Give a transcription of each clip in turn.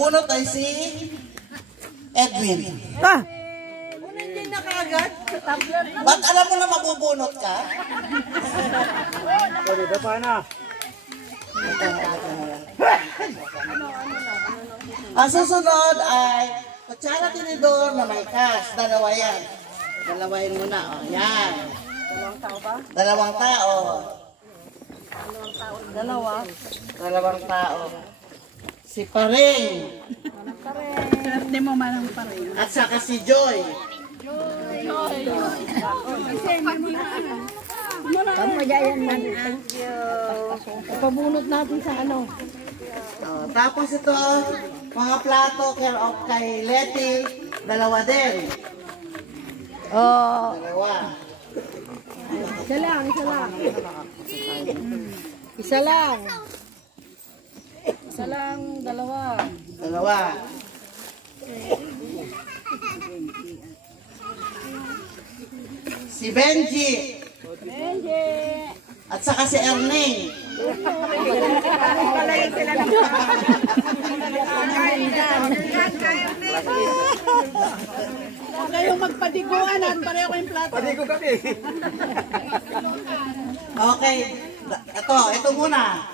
Bunot ay si Edwin. Ah! Hindi na kaagad. Ba't alam mo na mabubunot ka? Pwede ba pa na? Ang susunod ay kutsara tinidor na may cash. Dalawa yan. Dalawain mo na. O, yan. Dalawang tao ba? Dalawang tao. Dalawang tao. Si Paring. Swerte mo manang pa rin. At saka si Joy. Pamayayan natin. Thank you. Pabunot natin sa ano. Tapos ito, mga plato care of kay Letty. Dalawa din. Oh. Dalawa. Isa lang. Isa lang, dalawa. Dalawa. Si Benji. At saka si Erning. Huwag kayong magpadiguan at pareho kayong plato. Padigo kami. Okay. Ito muna.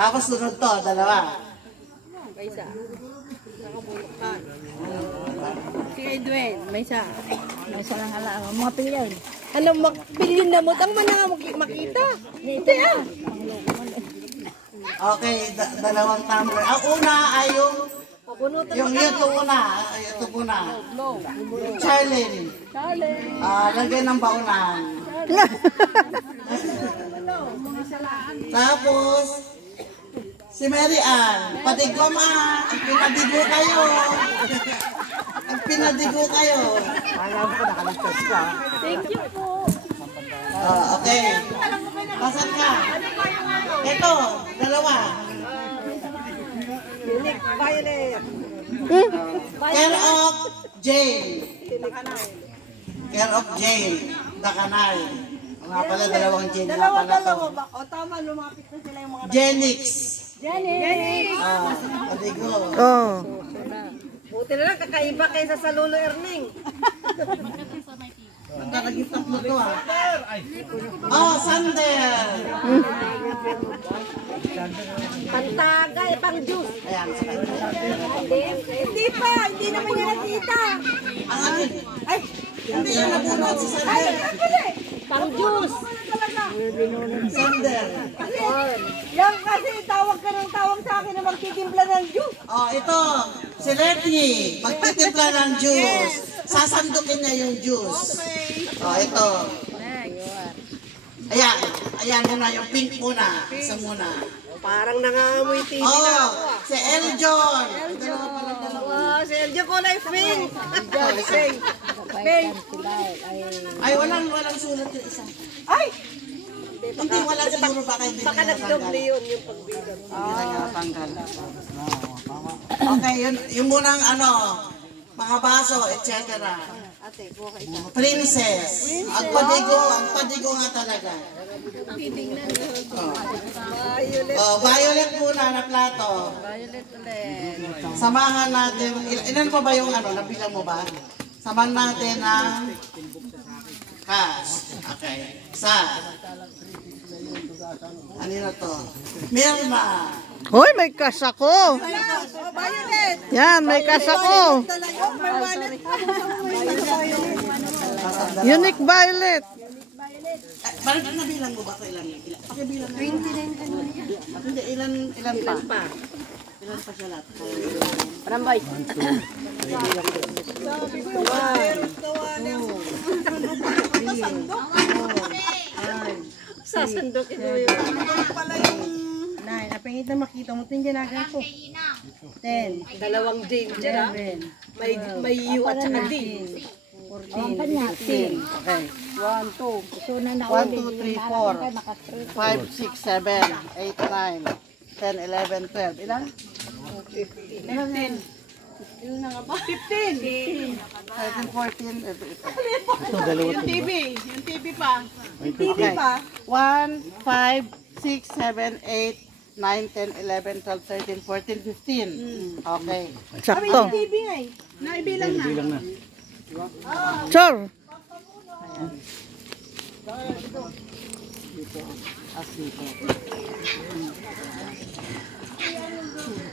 Tapos sunod to, dalawa. Isa. Si Edwin, may isa. May isa lang ala. Mga pilyon. Anong pilyon na mo? Tang man na makita. Hindi ah. Okay, dalawang tumbler. Ang una ay yung ito muna. Charlene. Lagyan ng baunan. Tapos, si Mary Ann. Padigo ma. Ang pinadigo kayo. Alam ko nakaligtas ka. Thank you po. Okay. Pasan ka? Ito, dalawa. Unique Violet. Care of Jane. Care of Jane. Dakanay. Nga pala, dalawang Jane nga pala to. Ba? O tama, lumapit na sila yung mga... Jenix. Jenny! Padigo. Oh. Buti na lang, kakaiba kaysa sa Lolo Erning. Nagkakagitap mo to ah. Sander. Pantagay, pang juice. Ayan, sa kanya. Hindi pa, hindi naman niya nakita. Ang akin. Ay, hindi yan nabunot si Sander. Pang juice. Sander. Yan kasi tawag ka ng tawag sa akin na magtitimpla ng juice. Ito. Si Letty. Magtitimpla ng juice. Sasandukin niya yung juice. Ito. Ayan. Ayan muna yung pink muna. Isa muna. Parang nangangamoy TV na ako. Si Eljon. Si Eljo ko na yung pink. Ay, walang sulat yung isa. Ay! Hindi, wala siguro baka hindi Baka nagdoble yun yung pagbigat. Hindi na natanggal. Okay, yung munang mga baso, etc. Princess. Ang padigo nga talaga. Violet muna na plato. Violet ulit. Samahan natin, ilan pa ba yung nabilang mo ba? Samahan natin ang cash. Okay. Ano na to? Mirna. Hoy, may cash ako. Violet! Yan, may cash ako. May wallet pa. Unique Violet. Bakit nabilang mo ba ito ilan? Pakibilang na. 29 kanina. Hindi, ilan pa? Ilan pa siya lahat? Parambay. Sasandok ito yun. Nay, napingit na makita mo. Tingin na po. 10. Dalawang Jane dyan. May U at saka D. 14, 15. Okay. 1, 2. 1, 2, 3, 4, 5, 6, 7, 8, 9, 10, 11, 12. Ilan? 15. Ilan na nga ba? 15. 13, 14. Ito, dalawa. Yung TV. Yung TV pa. Yung TV Okay. pa. 1, 5, 6, 7, 8, 9, 10, 11, 12, 13, 14, 15. Okay. Sakto. TV nga eh. Naibilang na. Bilang na. Chor.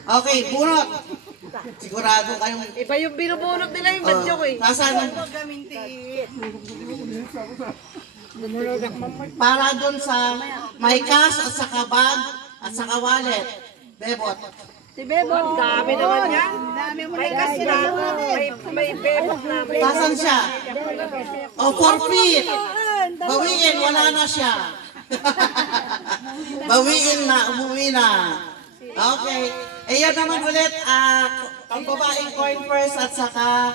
Okay, bunot. Sigurado kayong... Iba yung binubunot nila yung badyok eh. Nasaan? Para doon sa may cash at saka bag at saka wallet. Bebot. Si Bebo. Dami naman yan. May kasi na. May Bebo na. Nasaan siya? O, forfeit. Bawiin, wala na siya. Bawiin na, umuwi na. Okay. Eh, yan naman ulit, pagbabaing coin purse at saka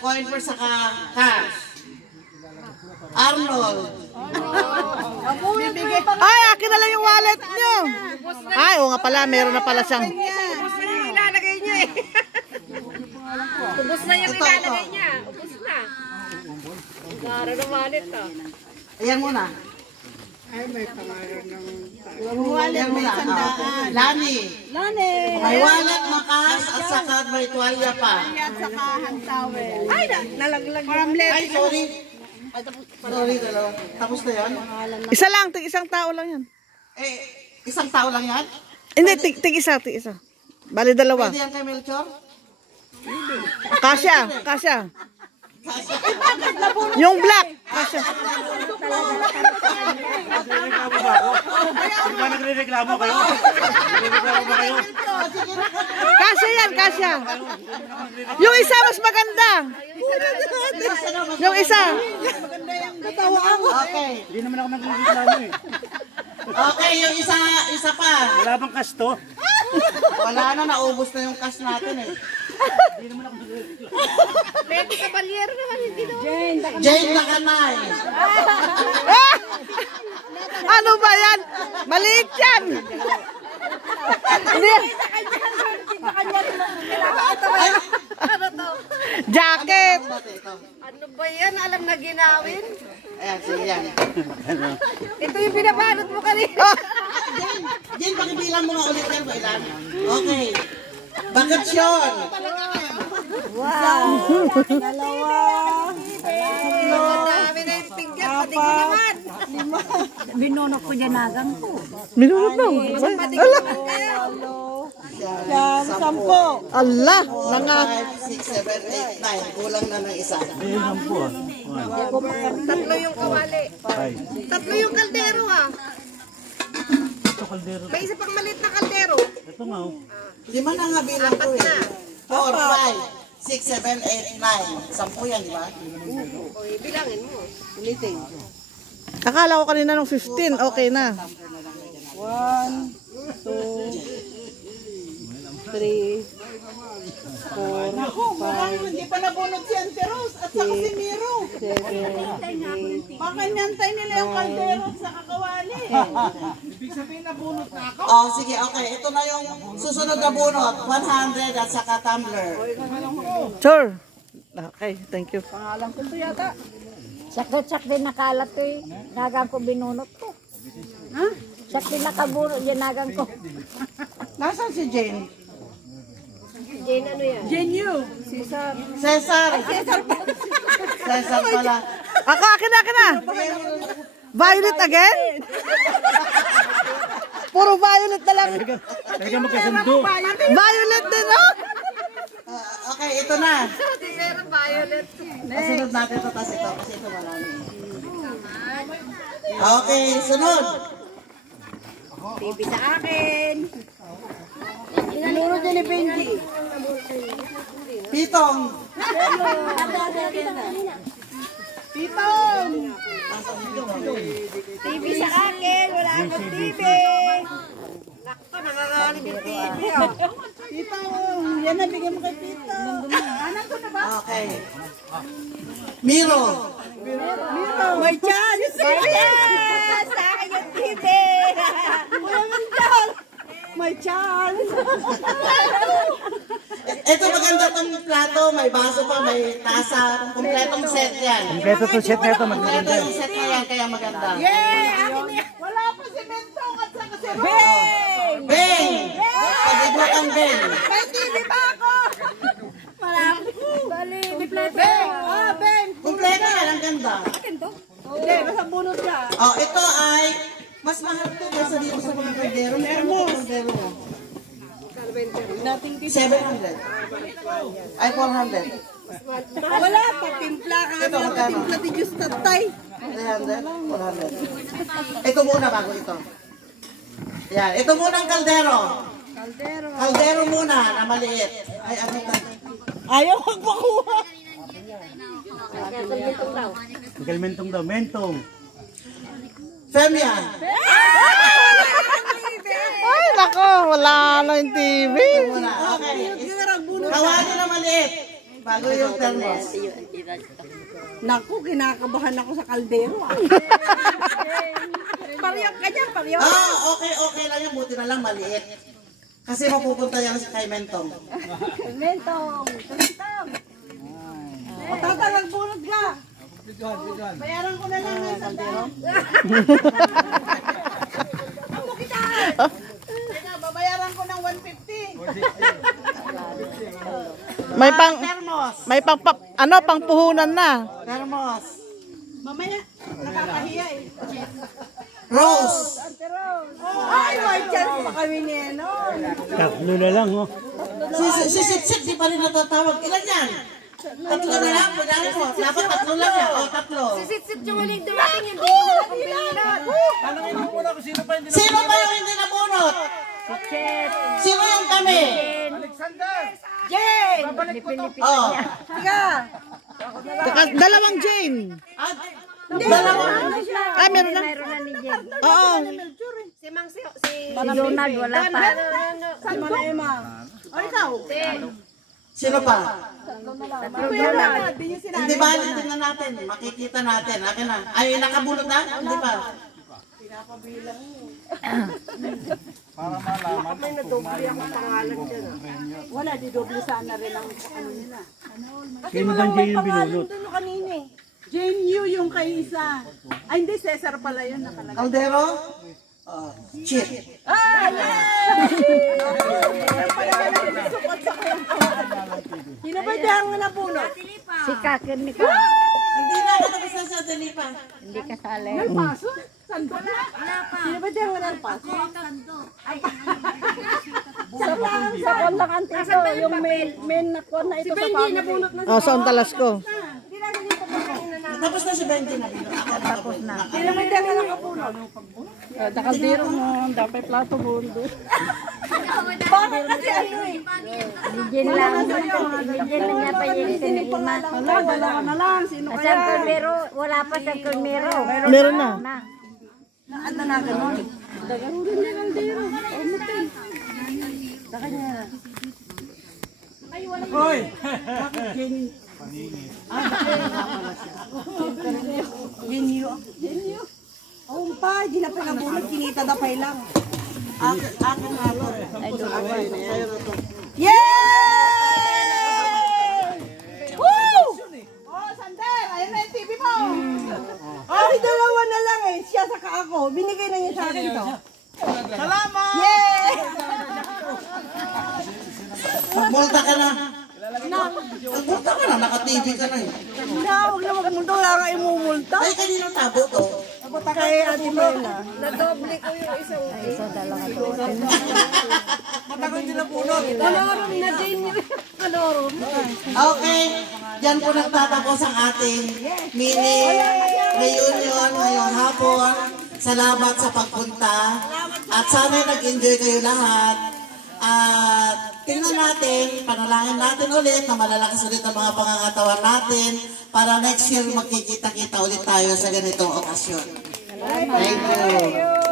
coin purse saka cash. Arnold. Ay, akin na lang yung wallet nyo. Ay, oo nga pala, meron na pala siyang... Ubus na yung ilalagay niya eh. Ubus na yung ilalagay niya. Ubus na. Gara na malit ah. Ayan muna. Yung wallet may sandaan. Lani. Lani. May wallet na cash at saka may tuwalya pa. At saka hand towel. Ay, nalaglag. Paramlet. Ay, sorry. Sorry, dalawa. Tapos na yan? Isa lang, isang tao lang yan. Eh, isang tao lang yan? Hindi, tig isa. Bali dalawa. Pwede yan kay Melchor? Kasya. Yung black. Kasya. Di ba nagre-reklamo kayo? Nagre-reklamo ba kayo? Kasya. Yung isa mas maganda. Yung isa. Okay. Hindi naman ako nagre-reklamo eh. Okay, yung isa pa. Wala bang kasto? Wala na, naubos na yung cash natin eh. Pwede ka balyero naman, hindi naman. Jane Lakanay. Ano ba yan? Maliit yan. Hindi. Ay, Jacket. ito. Ano ba yan? Alam na ginawin? Ayan, sige yan. Ito yung pinabalot mo kanina. Jane, pakibilang mo nga ulit yan. Ilan? Okay. Bakasyon. Ang dami na yung tingkat, pati ko naman. Binunok ko dyan agang ko. Minunod na. Allah. Nanga. 5, 6, 7, 8, 9. Kulang na ng isa. Ayun lang po ah. Tatlo yung kawali. Tatlo yung kaldero ah. Ito kaldero. May isa pang maliit na kaldero. Ito nga oh. 5 na nga bilang ko eh. 4, 5, 6, 7, 8, 9. 10 yan, di ba? Okay, bilangin mo. Akala ko kanina nung 15. Okay na. 5. Hindi pa nabunod si Anteros at saka si Miro. 7. Baka nantay nila yung kaldero at saka kawali. Oh, sige, okay. Ito na yung susunod na bunot. 100 at saka tumbler. Sure. Okay, thank you. Sakit din nakalat ko eh. Nagang ko binunot ko. Ha? Sakit nakabunot yan nagang ko. Nasaan si Jane? Jane ano yan? Cesar. Cesar pala. Akin na. Violet again? Puro violet na lang. Talaga magkasundo. Violet din, oh. Okay, ito na. Hindi meron violet. Kasunod natin ito kasi ito marami. Okay, sunod. Baby sa akin. Inanuro din ni Benji. Pitong. TV sa akin. Wala akong TV. Nakto, nangangalib yung TV. Tito, yan na, bigyan mo kay Tito. Anak ko na ba? Okay. Miro. May chance! Yes! Sa akin yung TV! Wala man chance! May chance! Ito maganda tong plato, may baso pa, may tasa. Kompletong set yan. Kompleto to set na ito. Kompleto yung set na yan, kaya maganda. Yeah! Akin yan! Wala pa si Mentong at saka si Ron! Beng! Pag-ibukan, Beng. May TV pa ako! Marami. Bali, kompleto. Ah, Ben! Kompleto yan, ang ganda. Hindi, basta bunot ka. Oh, ito ay mas mahal to kaysa dito sa mga kaldero. Meron mo kaldero. 700. Ay, 400. Wala, patimpla ka. Ito, magkano? Patimpla di Diyos tatay. 300, 400. Ito muna bago ito. Yan, ito muna ang kaldero. Kaldero muna na maliit. Ay, ano ka? Ayaw magpakuha. Galmentong daw, mentong. Femian. Ay, nako, wala na yung TV. Ito muna. Okay. Kawain na maliit. Bago yung thermos. Naku, kinakabahan ako sa kaldero. Pariyok ka dyan, pariyok. Ah, okay lang yan. Buti na lang maliit. Kasi mapupunta yan kay Mentong. Mentong. Tatalag bunot ka. Bayaran ko na lang ng sandaan. Ano kita? Teka, babayaran ko ng 150. Thermos. May pangpuhunan na. Thermos. Mamaya, nakakahiya eh. Rose. Ay, may chance pa kami ni ano. Tatlo na lang, oh. Si Sitsik, di pa rin natatawag. Ilan yan? Tatlo na lang. Pagdari mo. Dapat tatlo lang yan. O, tatlo. Sit yung huling dumating, hindi mo kapinat. Sino ba yung hindi nabunot? Chet. Sino yung kami? Jane! Oh. Tiga! Dalawang Jane. At, dalawa. Ay, meron na. Mayroon na ni Jen. Oo. Si Jonad, wala pa. Si Mama Emma. O ikaw? Sino pa? Jonad. Hindi ba? Tingnan natin. Makikita natin. Akin na. Ay, nakabunot na? Hindi pa. Wala, di doble sana rin ang ano nila. Sino bang Jane yung binulot? Doon kanina eh. Jane Yu yung kay isa. Ay, hindi, Cesar pala yun nakalagay. Caldero? Oh, cheat. Sino ba dyan ang napunot? Si Kakin ni Ka. Hindi na. Katapos na sa Delipa. Hindi kasali. Paso? Sando na? Sino ba dyan ang nalpaso? Sa kon lang antito, yung main na kon na ito sa family. Oh, sa untalas ko. Tapos na si Benji na binunot. Tapos na. Sino ba dyan ang nakapunot? Nakaldero mo, dapat plato bundo. Bakit kasi ano eh? Jen lang. Jen lang niya pa yung sinilima. Wala ka na lang. Sino Sa kulmero, wala pa sa kulmero. Meron na. Ano na gano'n? Hoy! Genyo. Genyo. Oo pa, di na pinabunod, kinita na pa lang. Akin nga to. Yay! Woo! Oh, Sander, ayun na yung TV mo. Kasi dalawa na lang eh, siya saka ako. Binigay na niya sa akin to. Salamat! Yay! Magmulta ka na. Magmulta ka na, naka-TV ka na eh. Na, huwag na magmulta, wala ka imumulta. Ay, kanino tabo to? Kay Ate Mela. Matagal din ang punot. Kalorom na din. Kalorom. Okay, dyan po nagtatapos ang ating mini reunion ngayong hapon. Salamat sa pagpunta. At sana nag-enjoy kayo lahat. At tingnan natin, panalangin natin ulit na malalakas ulit ang mga pangangatawan natin para next year magkikita-kita ulit tayo sa ganitong okasyon. Thank you.